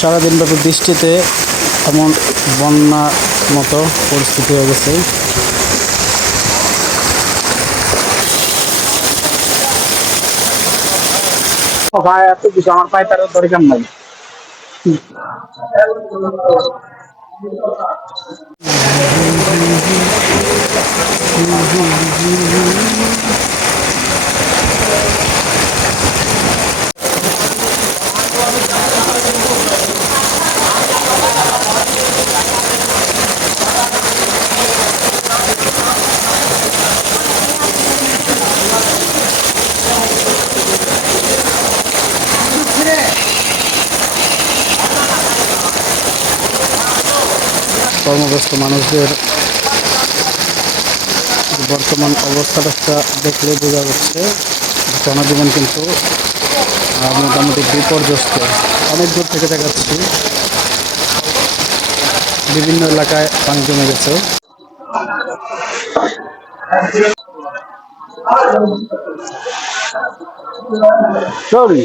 সারাদিন ব্যাপী বৃষ্টিতে এমন বন্যা মতো পরিস্থিতি হয়ে গেছে। ভাই এত কিছু আমার পায়ে তার দরকার নাই। কর্মব্যস্ত মানুষদের বর্তমান অবস্থাটা দেখলে বোঝা যাচ্ছে জনজীবন কিন্তু মোটামুটি বিপর্যস্ত। অনেক দূর থেকে দেখাচ্ছি, বিভিন্ন এলাকায় পানি জমে গেছে। Sorry.